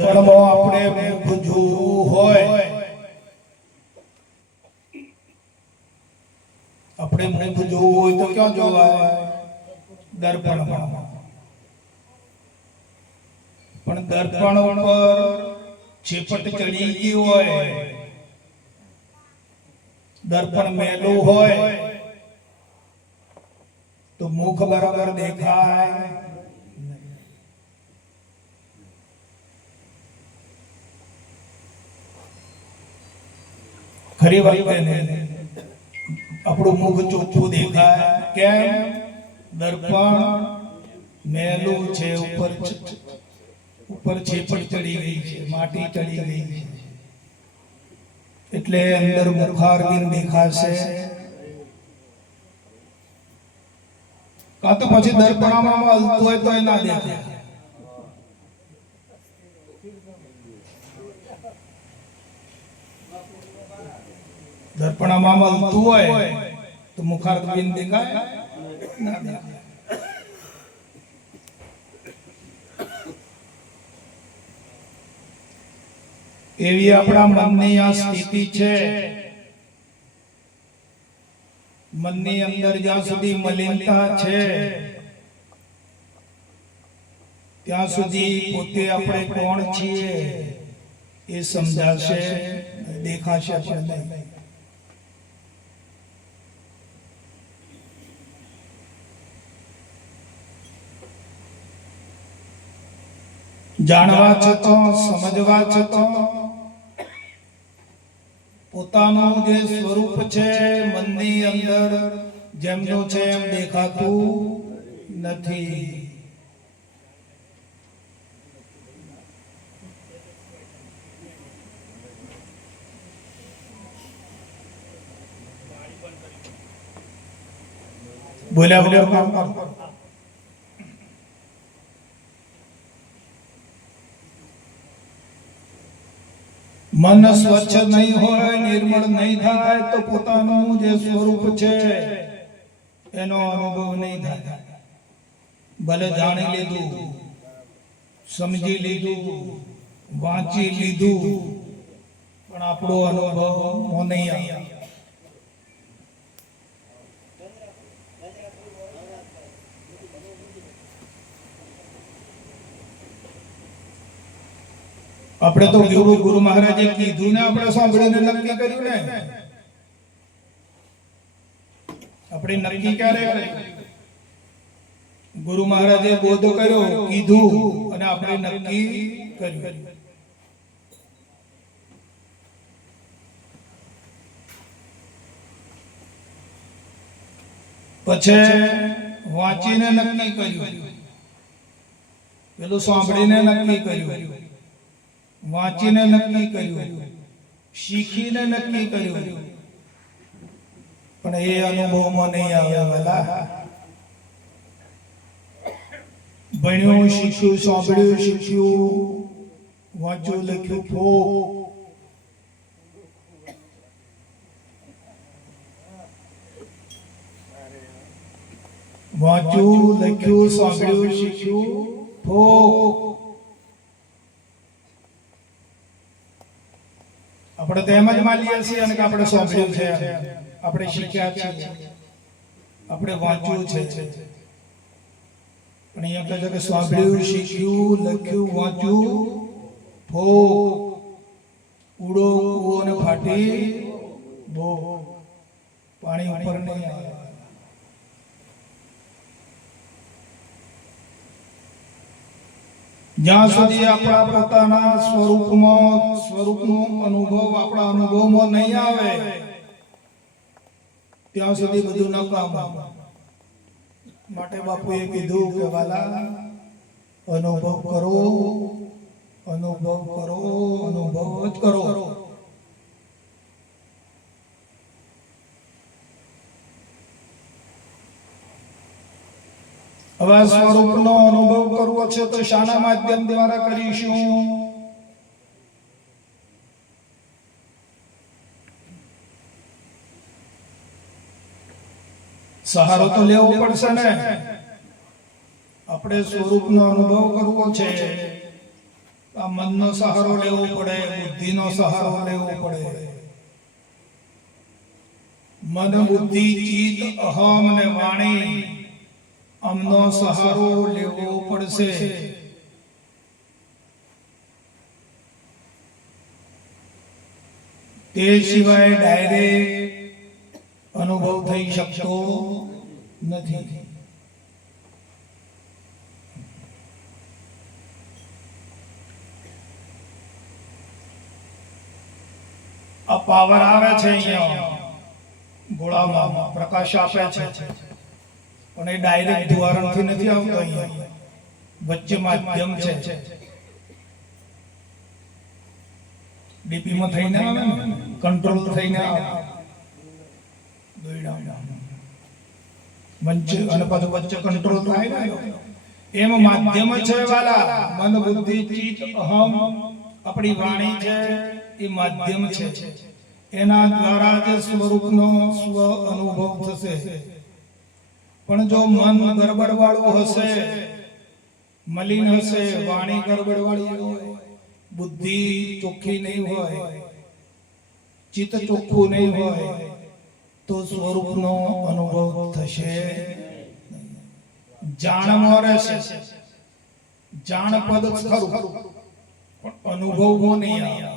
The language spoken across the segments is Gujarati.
દર્પણમાં આપણે મુખ જોવું હોય, આપણે મુખ જોવું હોય તો ક્યાં જોવાય? દર્પણમાં. પણ દર્પણ ઉપર છેપટ ચડી ગઈ હોય, દર્પણ મેલું હોય તો મુખ બરાબર દેખાય. ખરી વાત ને? આપણું મુખ ચોખ્ખું દેખાય. કેમ? દર્પણ મેલું છે, ઉપર છેપટ ચડી ગઈ છે, માટી ચડી ગઈ છે, એટલે અંદર મુખારબિંદ દેખાશે. કાં તો પછી દર્પણામાં હલતું હોય તો એ ના દેખાય. દર્પણામાં હલતું હોય તો મુખારબિંદ દેખાય ના દેખાય. એવી આપણા મનની આ સ્થિતિ છે. મનની અંદર જ્યાં સુધી મલિનતા છે ત્યાં સુધી પોતે આપણે કોણ છીએ એ સમજાશે, દેખાશે પણ નહીં. જાણવા છતાં, સમજવા છતાં પોતાનું જે સ્વરૂપ છે મનની અંદર જેમનું છે એમ દેખાતું નથી. બોલ્યા વગર કામ કરો. મન સ્વચ્છ નહીં હોય, નિર્મળ નહીં થાય તો પોતાનું જે સ્વરૂપ છે એનો અનુભવ નહીં થાય. ભલે જાણી લીધું, સમજી લીધું, વાંચી લીધું, પણ આપણો અનુભવ નહીં આવે. આપણે તો ગુરુ મહારાજે કીધું ને આપણે સાંભળીને નક્કી કર્યું ને. આપણે નક્કી ક્યારે કર્યું? ગુરુ મહારાજે બોધ કર્યો, કીધું અને આપણે નક્કી કર્યું. પછી વાંચીને નક્કી કર્યું, પેલું સાંભળીને નક્કી કર્યું, વાંચીને નક્કી કર્યું, શીખીને નક્કી કર્યું, પણ એ અનુભવમાં નહીં આવ્યા. ભણ્યું, શીખ્યું, સાંભળ્યું, શીખ્યું, વાંચ્યું, લખ્યું, ફોક, વાંચ્યું, લખ્યું, સાંભળ્યું, શીખ્યું, ફોક. આપણે તો એમ જ માનીએ છીએ અને કે આપણે સાંભળ્યું છે, આપણે શીખ્યા છીએ, આપણે વાંચ્યું છે. પણ અહીંયા કહે છે કે સાંભળ્યું, શીખ્યું, લખ્યું, વાંચ્યું, ફોક. ઉડો કૂવો ને ફાટી બો, પાણી ઉપર નહીં આવે. જ્યાં સુધી આપણા પોતાના સ્વરૂપનો અનુભવ આપણા અનુભવમાં નહીં આવે ત્યાં સુધી બધું નકામ. માટે બાપુએ કીધું કે વાલા અનુભવ કરો, અનુભવ કરો, અનુભવ જ કરો. હવે સ્વરૂપનો અનુભવ કરવો છે તો શાના માધ્યમ દ્વારા કરીશું? સહારો તો લેવો પડશે ને. આપણે સ્વરૂપનો અનુભવ કરવો છે, આ મનનો સહારો લેવો પડે, બુદ્ધિનો સહારો લેવો પડે. મન, બુદ્ધિ, ચિત્ત, અહમ ને વાણી અમનો સહારો લેવો પડશે. તે સિવાય ડાયરેક્ટ અનુભવ થઈ શકતો નથી. આ પાવર આવે છે અહીંયા ગોળામાં, પ્રકાશ આપે છે, પણ એ ડાયરેક્ટ દ્વારણથી નથી આવતો. અહીંયા વચ્ચે માધ્યમ છે, ડીપીમાં થઈને આવે ને, કંટ્રોલ થઈને આવે વચ્ચે, અને પાછું વચ્ચે કંટ્રોલ થાય ને, એમ માધ્યમ છે વાલા. મન, બુદ્ધિ, ચિત્ત, અહમ આપણી વાણી છે, એ માધ્યમ છે. એના દ્વારા જ સ્વરૂપનો સ્વ અનુભવ થશે. પણ જો મન ગરબડવાળું હશે, મલિન હશે, વાણી ગરબડવાળી હોય, બુદ્ધિ ચોખ્ખી નહીં હોય, ચિત્ત ચોખ્ખું નહીં હોય, તો સ્વરૂપનો અનુભવ થશે. જાણમાં રહેશે, જાણ પદ ખરું, પણ અનુભવ નહીં આવે.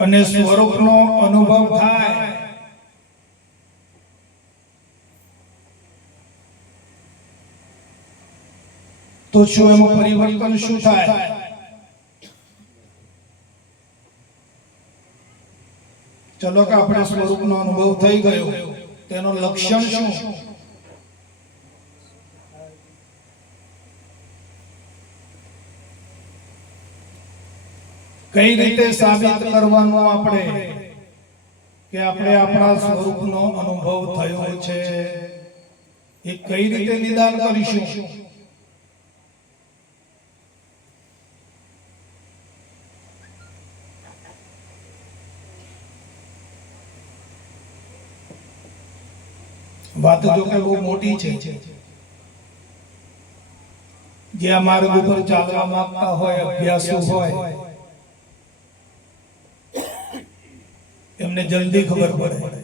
અને સ્વરૂપનો અનુભવ થાય તો શું એમાં પરિવર્તન શું થાય? ચલો કે આપણે સ્વરૂપનો અનુભવ થઈ ગયો, તેનો લક્ષણ શું? કઈ રીતે સાબિત કરવાનું આપણે કે આપણે આપણા સ્વરૂપનો અનુભવ થયો છે? એ કઈ રીતે નિદાન કરીશું? વાત જો કે બહુ મોટી છે. જે આ માર્ગ ઉપર ચાલવા માંગતા હોય, અભ્યાસુ હોય, એમને જલ્દી ખબર પડે.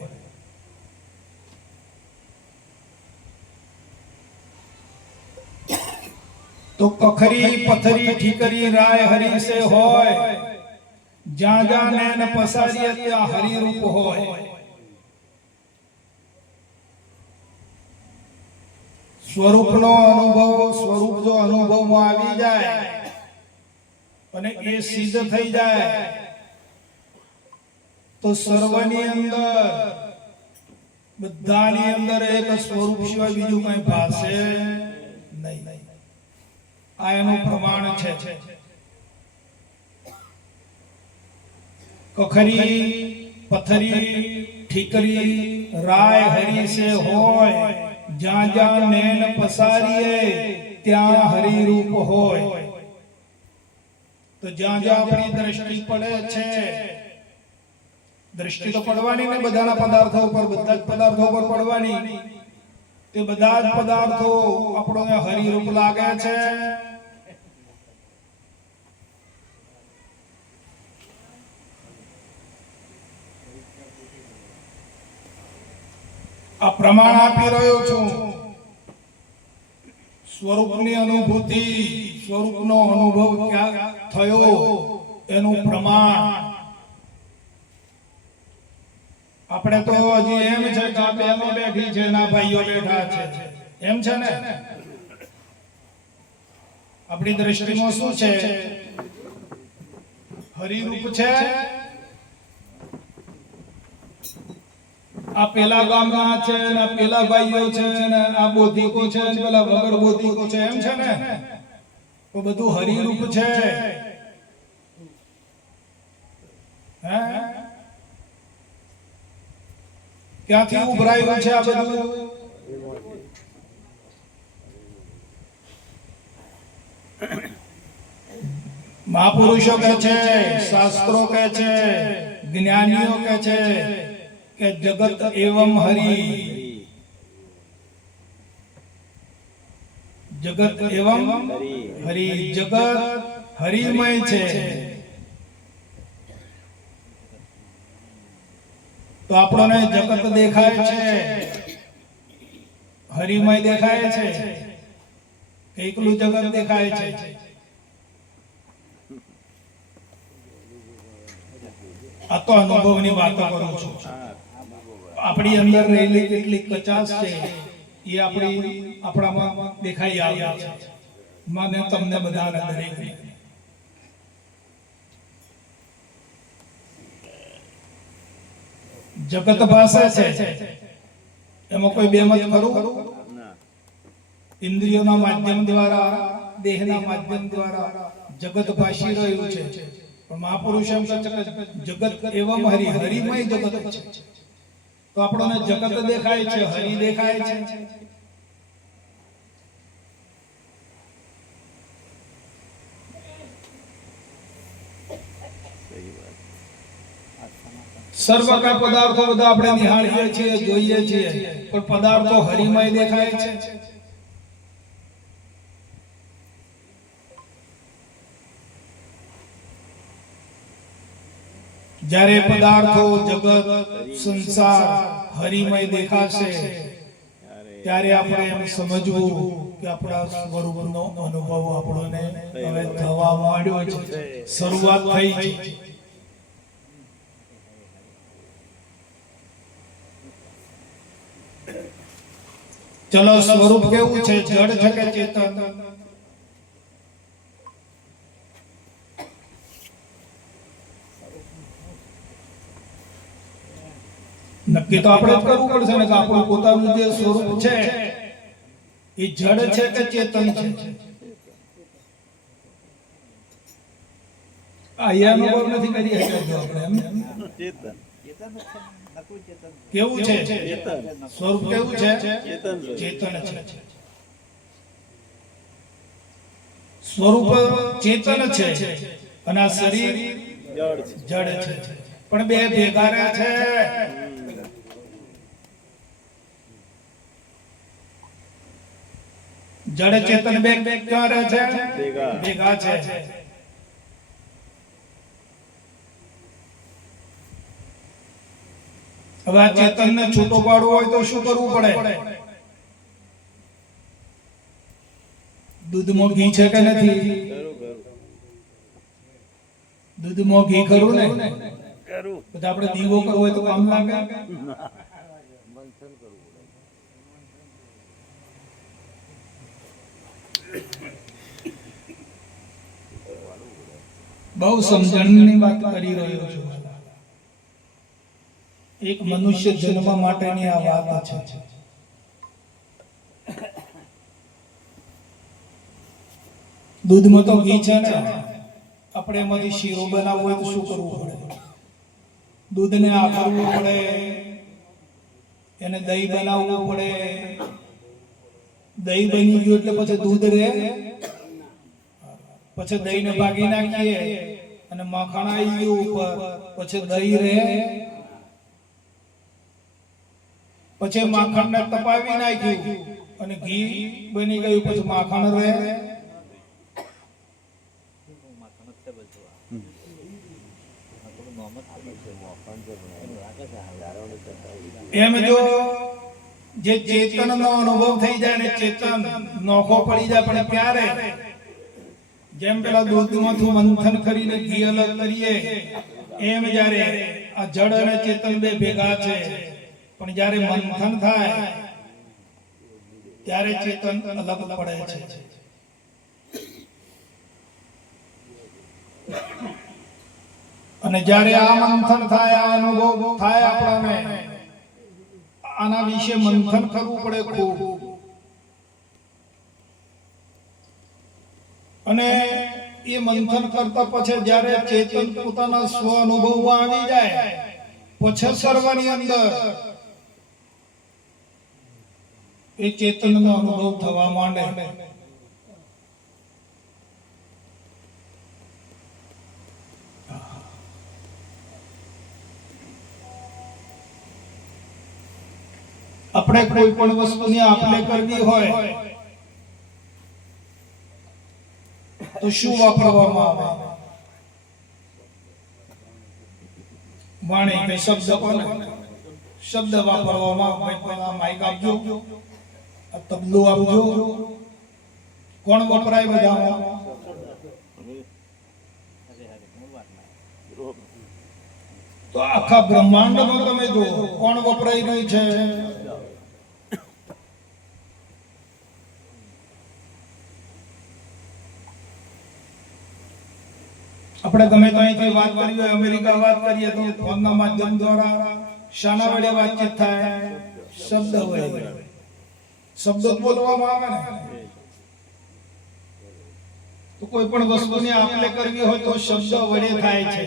તો કખરી, પથરી, ઠીકરી, રાય હરી સે હોય, જ્યાં જ્યાં નૈન પસારીએ ત્યાં હરિ રૂપ હોય. સ્વરૂપનો અનુભવ, સ્વરૂપ જો અનુભવમાં આવી જાય અને એ સિદ્ધ થઈ જાય તો સર્વની અંદર, બધાની અંદર એક સ્વરૂપ સિવાય બીજું કઈ ભાસે નહીં. આ એનું પ્રમાણ છે. કખરી, પથરી, ઠીકરી, રાય હરી સે હોય, જ્યાં જ્યાં નૈન પસારીએ ત્યાં હરિ રૂપ હોય. તો જ્યાં જ્યાં આપણી દ્રષ્ટિ પડે છે, દ્રષ્ટિ તો પડવાની ને બધાના પદાર્થો ઉપર, બધા જ પદાર્થો ઉપર પડવાની, તે બધા જ પદાર્થો આપણને હરિરૂપ લાગે છે. આ પ્રમાણ આપી રહ્યો છું. સ્વરૂપની અનુભૂતિ, સ્વરૂપનો અનુભવ ક્યાં થયો એનું પ્રમાણ. આપણે તો હજી એમ છે કે આ બહેનો બેઠી છે, ના ભાઈઓ બેઠા છે, એમ છે ને. આપણી દ્રષ્ટિમાં શું છે? હરિરૂપ છે. આ પેલા ગામના છે ને પેલા ભાઈઓ છે ને આ બોધિકો છે ને પેલા વગર બોધિકો છે, એમ છે ને. તો બધું હરિરૂપ છે. હે, ક્યાંથી ઉભરાયું છે આ બધું? મહાપુરુષો કહે છે, શાસ્ત્રો કહે છે, જ્ઞાનીઓ કહે છે કે જગત એવમ હરિ, જગત એવમ હરિ, જગત હરિમય છે. તો આપણને જગત દેખાય છે, હરિમય દેખાય છે, એકલું જગત દેખાય છે? આ તો અનુભવની વાતો કરું છું. આપણી અંદર રહેલી કેટલી કચાશ છે એ આપણામાં દેખાઈ આવે છે. મને તમને બધાને દરેકને જગત ભાષા છે, એમાં કોઈ બેમત ખરું? ઇન્દ્રિયોના માધ્યમ દ્વારા, દેહના માધ્યમ દ્વારા જગત ભાષી રહ્યું છે. પણ મહાપુરુષ એમ કહે છે કે જગત એવમ હરિ, હરિમય જગત છે. તો આપણને જગત દેખાય છે, હરિ દેખાય છે. સર્વ કા પદાર્થો બધા આપણે નિહાળીએ છીએ, જોઈએ છીએ, પણ પદાર્થો હરિમય દેખાય છે. જ્યારે પદાર્થો, જગત, સંસાર હરિમય દેખાશે ત્યારે આપણે એમ સમજવું કે આપણા સ્વરૂપનો અનુભવ આપણને હવે થવા માંડ્યો છે, શરૂઆત થઈ છે. ચલો, સ્વરૂપ કેવું છે? જડ છે કે ચેતન? નક્કી તો આપણે જ કરવું પડશે ને કે આપણું પોતાનું જે સ્વરૂપ છે એ જડ છે કે ચેતન છે? આ અનુભવ નથી કરી શક્યા આપણે. કેવું છે સ્વરૂપ? કેવું છે? ચેતન છે. સ્વરૂપ ચેતન છે અને આ શરીર જડ છે. પણ બે ભેગા રહે છે. જડ ચેતન બે ક્યાં રહે છે? ભેગા છે. હવે આ ચેતન ને છૂટો પાડવો હોય તો શું કરવું પડે? દૂધમાં ઘી છે કે નથી? દૂધમાં ઘી ખરું ને? બધા આપણે દીવો કરવો હોય તો કામ લાગે? બહુ સમજણની વાત કરી રહ્યો છું. એક મનુષ્ય જન્મ માટેની આ વાત છે. દૂધમાં તો ઘી છે ને, આપણે એમાંથી શીરો બનાવવો હોય તો શું કરવું પડે? દૂધને આખરવું પડે, એને દહીં બનાવવું પડે. દહીં બની ગયું એટલે પછી દૂધ રહે, પછી દહીંને ભાગી નાખીએ અને માખણ આવી ગયું ઉપર, પછી દહીં રહે, પછી માખણને તપાવી નાખ્યું અને ઘી બની ગયું, પછી માખણ રહે. એમ જો જે ચેતન નો અનુભવ થઈ જાય ને, ચેતન નોખો પડી જાય, પણ ક્યારે? જેમ પેલા દૂધમાંથી મંથન કરીને ઘી અલગ કરીએ, એમ જ્યારે આ જડ અને ચેતન બે ભેગા છે, પણ જ્યારે મંથન થાય ત્યારે ચેતન અલગ પડે છે. અને જ્યારે આ મંથન થાય, આ અનુભવ થાય આપણને, આના વિશે મંથન કરવું પડે ખૂબ. અને એ મંથન કરતા પછી જ્યારે ચેતન પોતાના સ્વ અનુભવમાં આવી જાય, પછી સર્વની અંદર એ ચેતનનો અનુભવ થવા માંડે. આપણે કોઈ પણ વસ્તુની આપલે કરવી હોય તો શું વાપરવામાં આવે? વાણી કે શબ્દ કોને શબ્દ વાપરવામાં ભાઈ પેલા માઈક આપજો, આ તબલો આપજો, કોણ વપરાય બધામાં? તો આખા બ્રહ્માંડમાં તમે જો કોણ વપરાઈ રહ્યું છે? આપણે ગમે ત્યાંથી વાત કરી હોય, અમેરિકા વાત કરીએ તો ફોનના માધ્યમ દ્વારા શાના વડે વાતચીત થાય? શબ્દ વડે. શબ્દ બોલવામાં આવે ને. તો કોઈ પણ વસ્તુની આપલે કરવી હોય તો શબ્દ વડે થાય છે.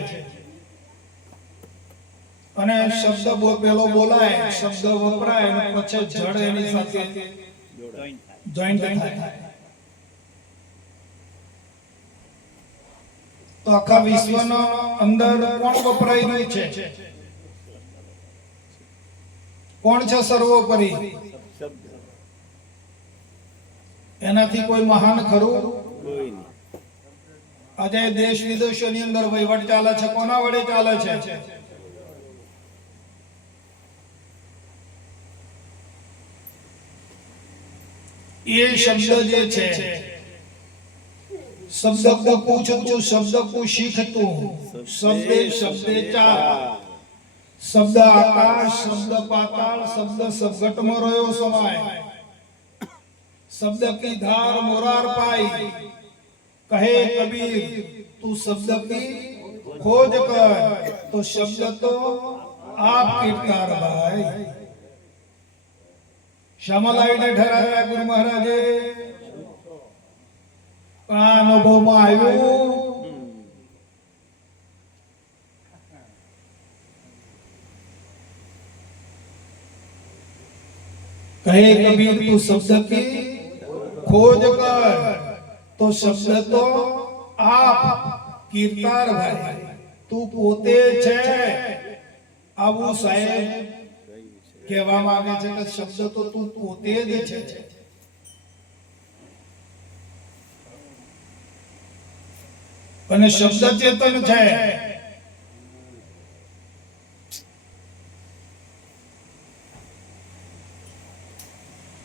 અને શબ્દ પેલો બોલાય, શબ્દ વપરાય અને પછી જડ એની સાથે જોઈન્ટ થાય. તો આખા વિશ્વનો અંદર કોણ વપરાઈ રહ્યું છે? કોણ છે સર્વોપરી? એનાથી કોઈ મહાન ખરું? આજે દેશ વિદેશોની અંદર વહીવટ ચાલે છે, કોના વડે ચાલે છે? ये शब्द जे छे, शब्द को पूछ तू, शब्द को सीख तू, शब्दे शब्दे चार, शब्द आकाश, शब्द पाताल, शब्द सदगट में रह्यो समाय, शब्द की धार मोरार पाई, कहे कबीर तू शब्द की खोज कर, तो शब्द तो आप कीर्तार भाई. श्यामलाई ने ठहराया गुरु महाराजे अनुभव में आयो कहे कबीर तू शब्द की खोज कर, तो शब्द तो आप कीर्तार भाई. तू पोते छे आवू साहेब કહેવા માંગે છે કે શબ્દ તો તું પોતે જ છે. અને શબ્દ ચેતન છે.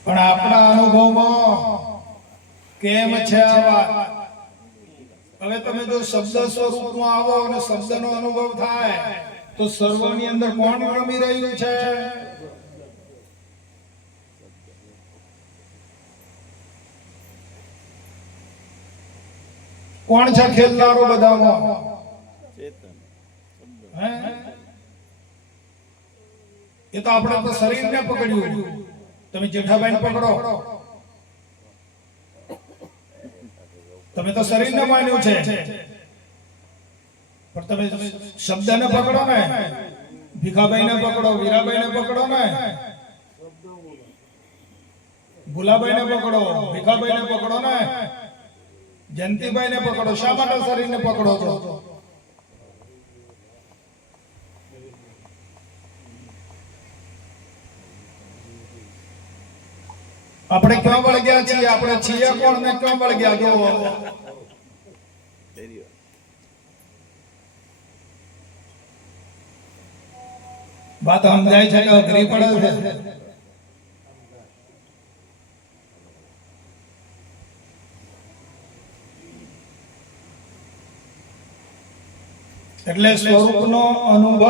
પણ આપણા અનુભવમાં કેમ છે આ વાત? હવે તમે જો શબ્દ સ્વરૂપમાં આવો અને શબ્દનો અનુભવ થાય તો સર્વની અંદર કોણ રમી રહ્યું છે? કોણ છે ખેલનારો બધામાં? એ તો આપણે તો શરીરને પકડ્યું. તમે જેઠાભાઈને પકડો, તમે તો શરીરને માન્યું છે, પણ તમે શબ્દને પકડો ને, ભીખાભાઈને પકડો, વીરાભાઈને પકડો ને, ભુલાભાઈને પકડો, ભીખાભાઈને પકડો ને, જયંતિભાઈ ને પકડો. શા માટે શરીરને પકડો છો? આપણે ક્યાં વળગ્યા છીએ? આપણે છીએ કોણ ને ક્યાં વળગ્યા? જો વાત સમજાય છે કે અઘરી પડે છે? એટલે સ્વરૂપનો અનુભવ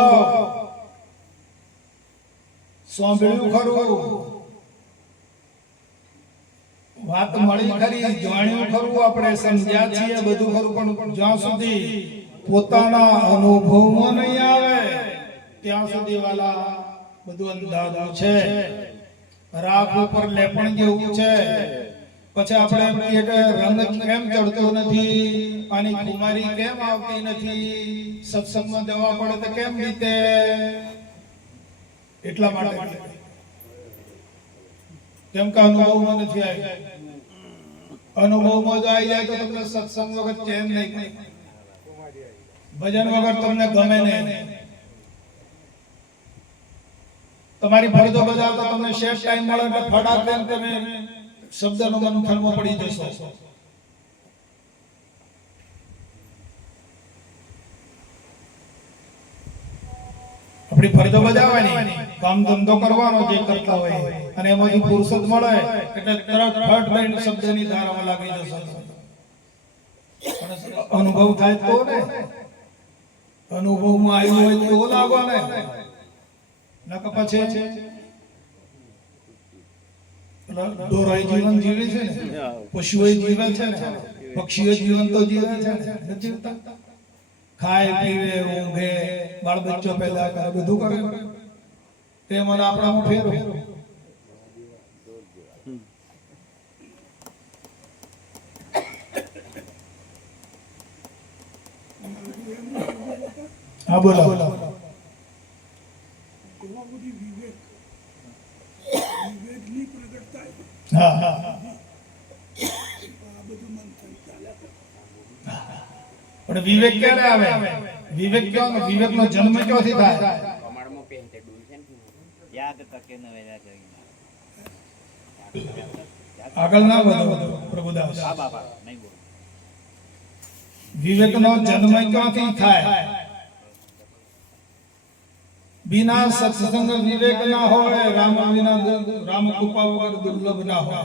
સાંભળ્યું ખરું, વાત મળી ખરી, જાણ્યું ખરું, આપણે સમજ્યા છીએ બધું ખરું, પણ જ્યાં સુધી પોતાના અનુભવમાં નહીં આવે ત્યાં સુધી વાલા બધું અંધારું છે. રાખ ઉપર લેપણ જેવું છે. પછી આપણે એમ કહીએ કે રંગ કેમ ચડતો નથી, આની કુમારી કેમ આવતી નથી, સત્સંગમાં જવા પડે તો કેમ રીતે? એટલા માટે કેમ કે અનુભવમાં નથી આવી. અનુભવમાં જો આવી જાય તો તમને સત્સંગ વગર ચેન નહીં, ભજન વગર તમને ગમે નહીં. તમારી ફરજો બજાવતા તમને શેષ ટાઈમ મળે એટલે ફટાક દઈને તમે શબ્દનો મંથનમાં પડી જશો. આપણી ફરજો બજાવવાની, કામ ધંધો કરવાનો જે કરતા હોય, અને એમાંથી ફુરસત મળે એટલે તરત ફટ દઈને શબ્દની ધારામાં લાગી જશો. અનુભવ થાય તો ને, અનુભવમાં આવ્યું હોય તો લાગો ને, નકર પછી દોરાઈ જીવન જીવે છે ને, પશુઓ જીવે છે ને, પક્ષીઓ જીવન તો જીવે છે ને, નથી જીવતા? ખાય પીવે ઊંઘે બાળ બચ્ચો પેદા કરે બધું કરે, તે મને આપણામાં ફેર. હા બોલો. હા હા પણ વિવેક ક્યારે આવે? વિવેક ક્યાં? વિવેકનો જન્મ ક્યાંથી થાય? આગળ ના વધો પ્રભુદાસ. વિવેકનો જન્મ ક્યાંથી થાય? बिना सत्संग विवेक ना होए, राम बिना राम कृपा वगर दुर्लभ ना हो.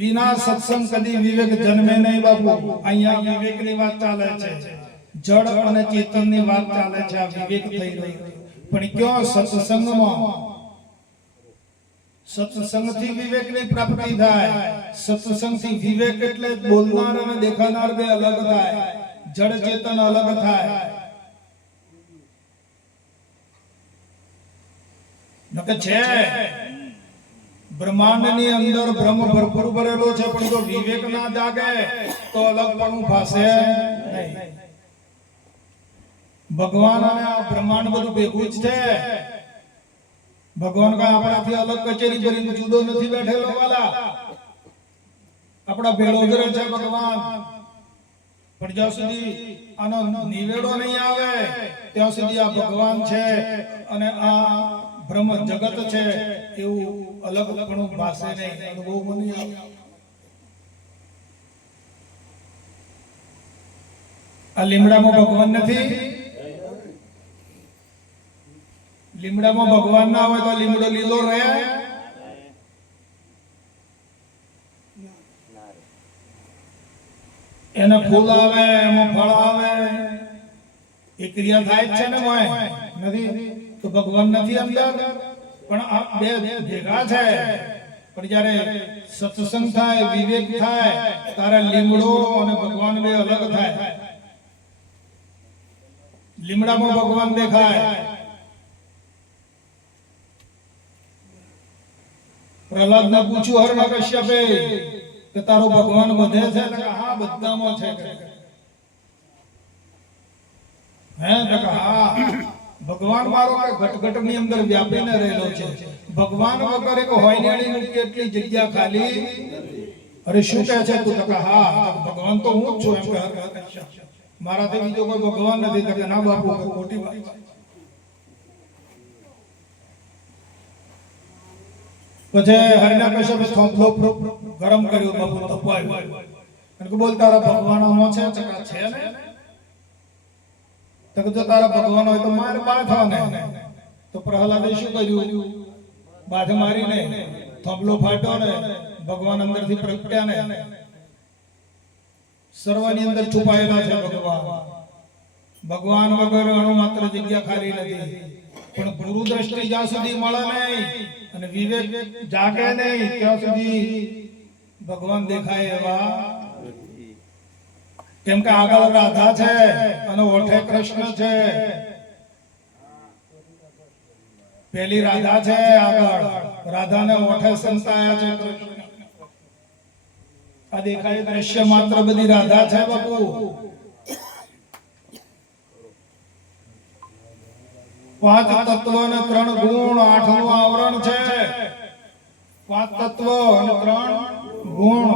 बिना सत्संग कदी विवेक जन्मे नहीं बापू. અહીંયા વિવેક ની વાત ચાલે છે, જડ અને ચેતન ની વાત ચાલે છે. આ વિવેક થઈ રહ્યો પણ ક્યાં? સત્સંગમાં. સત્સંગ થી વિવેક ની પ્રાપ્તિ થાય. સત્સંગ થી વિવેક એટલે બોલનાર અને દેખાનાર બે અલગ થાય, જડ ચેતન અલગ થાય. નકે છે બ્રહ્માંડ ની અંદર બ્રહ્મ ભરપૂર ભરેલો છે, પણ જો વિવેક ના જાગે તો અલગપણું ભાસે નહીં. ભગવાન અને આ બ્રહ્માંડ બધું ભેગું જ છે. ભગવાન કઈ આપણાથી અલગ કચેરી કરીને જુદો નથી બેઠેલો વાલા. આપણા ભેળો જ રહે છે ભગવાન. પણ જ્યાં સુધી આનો નિવેડો નહીં આવે ત્યાં સુધી આ ભગવાન છે અને આ બ્રહ્મ જગત છે એવું અલગ પણ ભાષે નહીં. અનુભવ મને આવે. આ લીમડામાં ભગવાન નથી. લીમડામાં ભગવાન ના હોય તો લીમડો લીલો રહે? એને ફૂલ આવે, એમાં ફળ આવે, એ ક્રિયા થાય જ છે ને મોય નથી તો ભગવાન નથી અંદર. પણ આ બે ભેગા છે. પણ જ્યારે સત્સંગ થાય, વિવેક થાય, ત્યારે લીમડો અને ભગવાન બે અલગ થાય. લીમડામાં ભગવાન દેખાય. પ્રહલાદ ને પૂછ્યું હરણકશ્યપે કે તારો ભગવાન વધે છે? હા બધામાં છે. હે હા ભગવાન મારો ઘટઘટ ની અંદર વ્યાપીને રહેલો છે. ભગવાન વગર એક હોયનેડી કેટલી જગ્યા ખાલી. અરે શું કહે છે તું? હા ભગવાન તો હું જ છું એમ કે મારાથી બીજો કોઈ ભગવાન નથી. કે ના બાપુ ખોટી વાત. પછી હરિનાકશ્યપે થોપલો ગરમ કર્યો, બાપુ તપાયો અને કે બોલ તારા ભગવાન આમાં છે? છે ને. તો જો તારા ભગવાન હોય તો મારે બાથા ને. તો પ્રહલાદે શું કર્યું? બાથ મારીને થોપલો ફાટ્યો ને ભગવાન અંદરથી પ્રગટ્યા ને. સર્વની અંદર છુપાયેલા છે ભગવાન. ભગવાન વગર અણુ માત્ર જગ્યા ખાલી નથી. પણ ગુરુ દ્રષ્ટિ જ્યાં સુધી મળે નહીં અને વિવેક જાગે નહીં ત્યાં સુધી ભગવાન દેખાય એવા. કેમ કે આગળ રાધા છે અને ઓઠે કૃષ્ણ છે. પેલી રાધા છે આગળ, રાધાને ઓઠે સંતાયા છે કૃષ્ણ. આ દેખાય દ્રશ્ય માત્ર બધી રાધા છે બાપુ. પાંચ તત્વ અને 3 ગુણ, 8નું આવરણ છે. 5 તત્વ અને 3 ગુણ,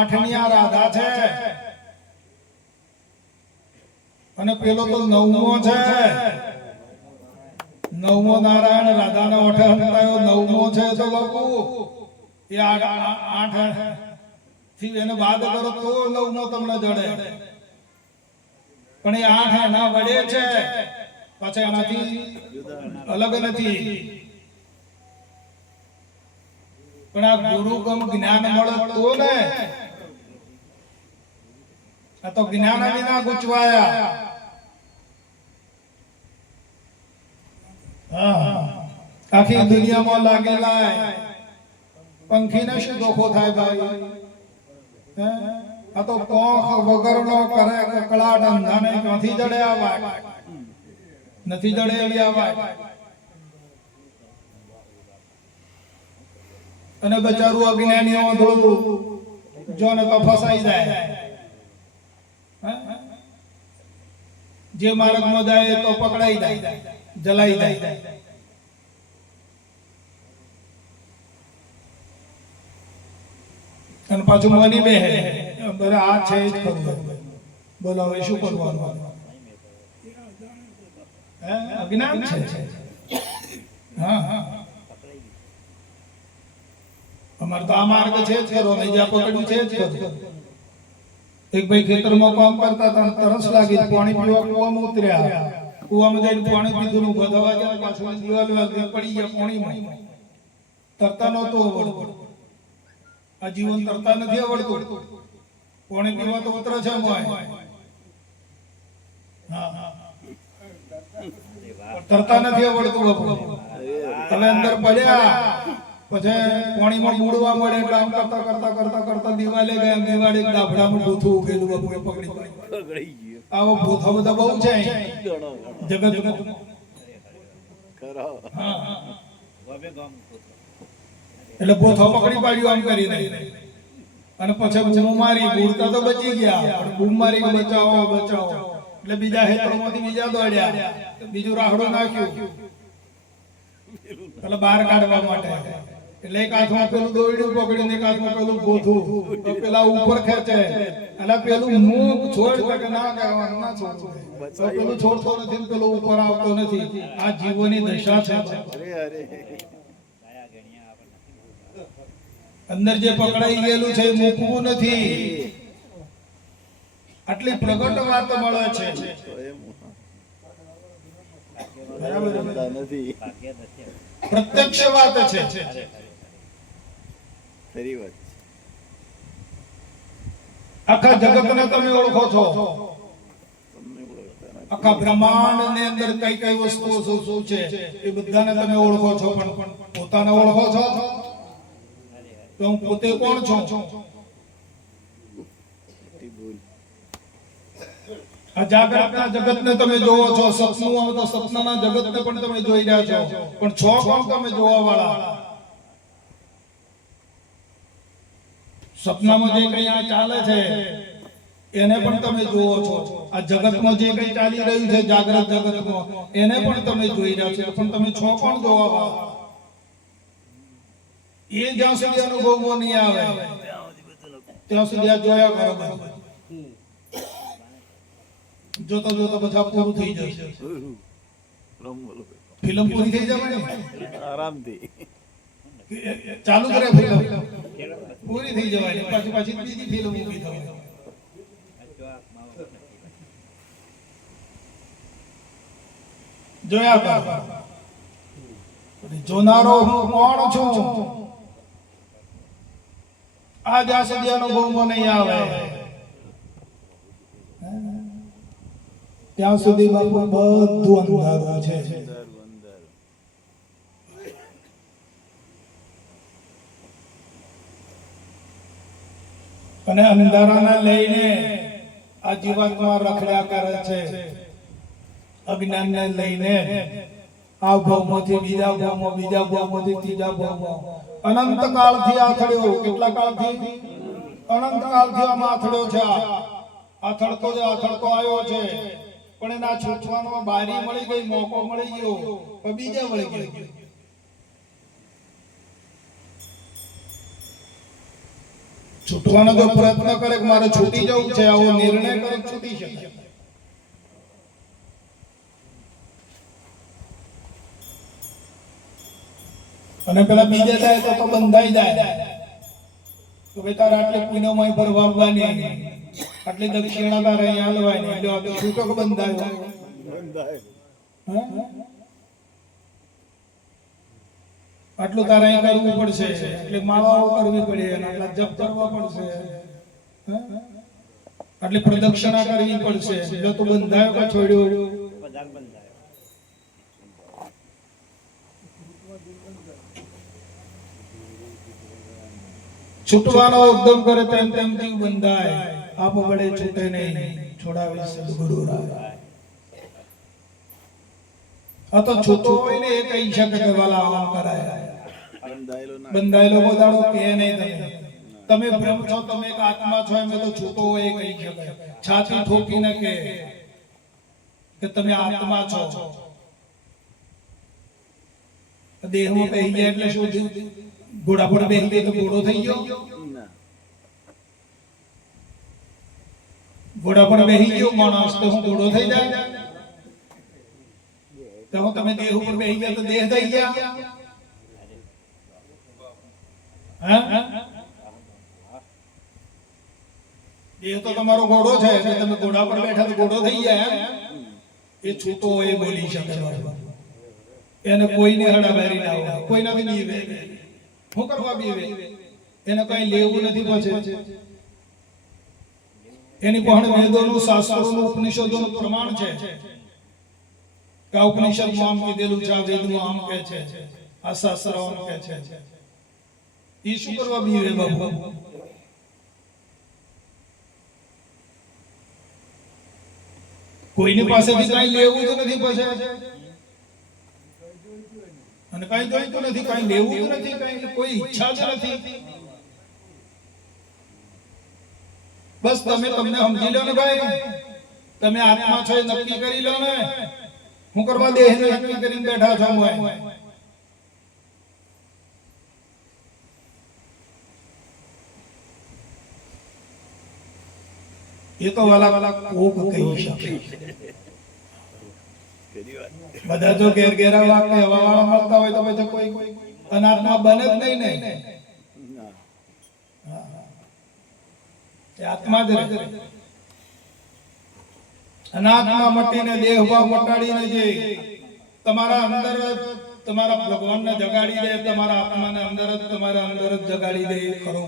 8ની આ રાધા છે. અને પેલો તો 9મો છે. નવમો નારાયણ રાધાના ઓઠે હંતાયો, નવમો છે તો બાપુ એ આઠ થી એને બાદ કરો તો નવમો તમને જડે, પણ એ આઠ એના વડે છે, પછી એનાથી અલગ નથી. પણ આ ગુરુગમ જ્ઞાન મળે તો ને, આ તો જ્ઞાન વિના ગુચવાયા. આખી દુનિયામાં લાગેલા પંખીને શું દોખો થાય ભાઈ? આ તો પોખ વગરનો કરે કકળાટ, અંધાને ક્યાંથી જડે આવા? નથી જડે એવી આવા. અને બચારું અજ્ઞાનીઓ થોડું જોને તો ફસાઈ જાય. જે માર્ગમાં જાય તો પકડાઈ જાય, જલાઈ જાય. અને પાછું મની બે બરાબર આ છે જ ખરું. બોલો હવે શું કરવાનું? અજ્ઞાન છે. હા હા, અમારે તો આ માર્ગ છે જ ખરો, નહીં જ્યાં પકડ્યું છે જ ખરું. એક ભાઈ ખેતરમાં કામ કરતા હતા, તરસ લાગી, પાણી પીવા કુવામાં ઉતર્યા. કુવામાં જઈને પાણી પીધું, ગધવા ગયા, પાછળ દિવાલ પડી ગયા પાણીમાં. તરતા નહોતું આવડતું. આ જીવન તરતા નથી આવડતું. પાણી પીવા તો ઉતરે છે તરતા નથી આવડતું બાપુ. તમે અંદર પડ્યા પછી પાણીમાં બુડવા મળે એટલે આમ કરતા કરતા કરતા કરતા દિવાલે ગયા. દિવાલે એક ડાભડામાં ભૂથું ઉગેલું બાપુ, એ પકડી આવો ભૂથા બધા બહુ છે જગત. એટલે ભૂથો પકડી પાડ્યું આમ કરીને, અને પછી બૂમ મારી. બુડતા તો બચી ગયા, પણ બૂમ મારી કે બચાવો બચાવો. એટલે બીજા હેતરમાંથી બીજા દોડ્યા, બીજું રાહડું નાખ્યું એટલે બહાર કાઢવા માટે. એટલે એક હાથમાં પેલું દોરડું પકડીને એક હાથમાં પેલું ભૂથું, તો પેલા ઉપર ખેંચે એટલે પેલું મુખ છોડ કે ના કહેવાનું, ના છોડવું. તો પેલું છોડતો નથી, પેલું ઉપર આવતો નથી. આ જીવોની દશા છે. અંદર જે પકડાઈ ગયેલું છે એ મૂકવું નથી. આટલી પ્રગટ વાત મળે છે. પ્રત્યક્ષ વાત છે. આખા જગતને તમે ઓળખો છો, આખા બ્રહ્માંડ ની અંદર કઈ કઈ વસ્તુઓ શું છે એ બધાને તમે ઓળખો છો, પણ પોતાને ઓળખો છો તો હું પોતે કોણ છું? આ જાગૃતના જગતને તમે જોવો છો, સપનું આવે તો સપનાના જગતને પણ તમે જોઈ રહ્યા છો, પણ છો કોણ તમે જોવા વાળા? સપનામાં જે કઈ આ ચાલે છે એને પણ તમે જોવો છો. આ જગતમાં જે કઈ ચાલી રહ્યું છે જાગૃત જગતમાં એને પણ તમે જોઈ રહ્યા છો, પણ તમે છો કોણ જોવા વાળા? એ જ્યાં સુધી અનુભવમાં નહીં આવે ત્યાં સુધી આ જોયા કરો. જોતો જોતો બધા પૂરું થઈ જશે. ફિલ્મ પૂરી થઈ જવાની આરામથી ચાલુ કરે, ફિલ્મ પૂરી થઈ જવાની, પાછી પાછી બીજી ફિલ્મ ઊભી થવાની. જોયા કરો. જોનારો હું કોણ છું આ જ્યાં સુધી અનુભવમાં નહીં આવે ત્યાં સુધી બાપુ બધું અંધારું છે. અને અંધારાને લઈને આ જીવાત્મા રખડ્યા કરે છે. અજ્ઞાનને લઈને આ ભાવમાંથી બીજા ભાવમાં, બીજા ભાવમાંથી ત્રીજા ભાવમાં, અનંત કાળથી આથડ્યો. કેટલા કાળથી? અનંત કાળથી આમાં આથડ્યો છે. આથડતો જ આથડતો આવ્યો છે, પણ એના છૂટવાનો બારી મળી ગઈ, મોકો મળી ગયો, પણ બીજા મળી ગયો. છૂટવાનો જો પ્રયત્ન કરે કે મારે છૂટી જવું છે, આવો નિર્ણય કરે છૂટી શકે. અને પેલા બીજે જાય તો બંધાઈ જાય તો ભાઈ તારા આટલી પુણ્યમય ભરવાની આટલી દક્ષિણા તારે અહીંયા હાલવાની એટલે આ તો છૂટક બંધાય આટલું તારે અહીં કરવું પડશે એટલે માળાઓ કરવી પડે અને આટલા જપ કરવા પડશે આટલી પ્રદક્ષિણા કરવી પડશે એટલે તો બંધાયો કે છોડ્યો છૂટવાનો ઉદ્યમ કરે તેમ તેમ જીવ બંધાય આપ બળે છૂટે નહીં છોડાવે સદગુરુ રાય આ તો છૂટો હોય ને એ કહી શકે કે વાલા આમ કરાય બંધાયેલો ગોદાડો કે નહીં તમે બ્રહ્મ છો તમે એક આત્મા છો એમ તો છૂટો હોય એ કહી શકે છાતી ઠોકીને કે તમે આત્મા છો દેહમાં બેહી જાય એટલે શું થયું ઘોડા પર બેહી ગઈ તો ઘોડો થઈ ગયો ઘોડા પર બેહી ગયો માણસ તો હું ઘોડો થઈ જાય તો તમે દેહ ઉપર બેહી ગયા તો દેહ થઈ ગયા હા દેહ તો તમારો ઘોડો છે એટલે તમે ઘોડા પર બેઠા તો ઘોડો થઈ ગયા એ છૂટો એ બોલી શકે એને કોઈને હડાબારી ના હોય કોઈનાથી નહીં બે હું કરવા બેવે એને કઈ લેવું નથી પછી એની પણ વેદોનું શાસ્ત્રોનું ઉપનિષદોનું પ્રમાણ છે કે ઉપનિષદમાં આમ કીધેલું છે આ વેદમાં આમ કહે છે આ શાસ્ત્ર આમ કહે છે ઈ શું કરવા બેવે બાબુ કોઈની પાસેથી કઈ લેવું તો નથી પછી અને કઈ જોઈતું નથી કઈ લેવું નથી કઈ કોઈ ઈચ્છા જ નથી બસ તમે તમને સમજી લો ને ભાઈ તમે આત્મા છો એ નક્કી કરી લો ને હું કરવા દેહ ને નક્કી કરીને બેઠા છો ભાઈ એ તો વાલા કોક કહી શકે બધા જો ઘેર ઘેરા વાકે હવાવાળા મળતા હોય તો પછી કોઈ અનાત્મા બને જ નહીં ને આત્મા જ રહે અનાત્મા મટીને દેહ ભાવ મટાડીને જે તમારા અંદર તમારા ભગવાનને જગાડી દે તમારા આત્માને અંદર જ તમારા અંદર જ જગાડી દે ખરો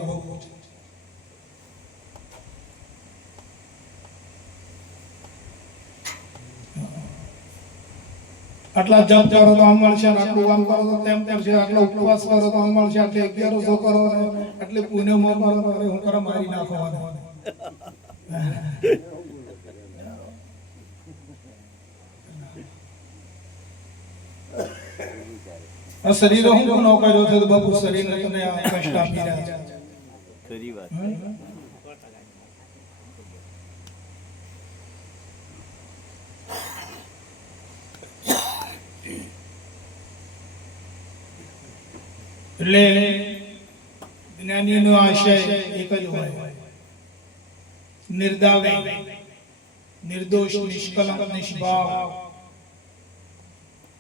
આટલા જપ કરો તો આમ મળશે આટલું કામ કરો તો તેમ તેમ છે આટલો ઉપવાસ કરો તો આમ મળશે આટલે 1100 કરો એટલે પુણ્યમાં કરો તો હું કરે મારી નાખવાનો આ શરીર હું ગુનો કર્યો છે તો બાપુ શરીરને તમે આ કષ્ટ આપી રહ્યા છો ખરી વાત એટલે જ્ઞાનીનો આશય એક જ હોય નિર્દાવે નિર્દોષ નિષ્કલંક નિષ્ભાવ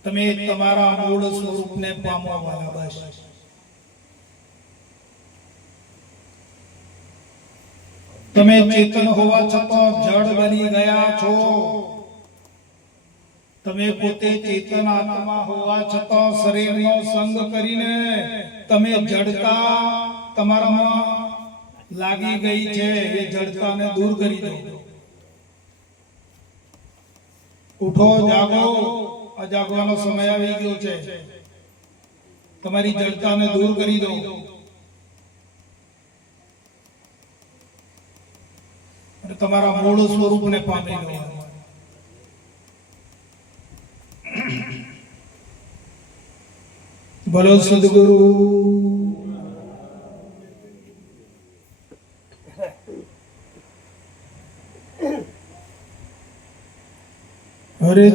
તમે તમારા મૂળ સ્વરૂપને પામવા વાળા બસ તમે ચેતન હોવા છતાં જડ બની ગયા છો તમે પોતે ચેતન આત્મા હોવા છતાં શરીરનો સંગ કરીને તમે જડતા તમારામાં લાગી ગઈ છે એ જડતાને દૂર કરી દો ઉઠો જાગો આ જાગવાનો સમય આવી ગયો છે તમારી જડતાને દૂર કરી દો અને તમારા મૂળ સ્વરૂપને પામી લો બોલો સદગુરુ હરે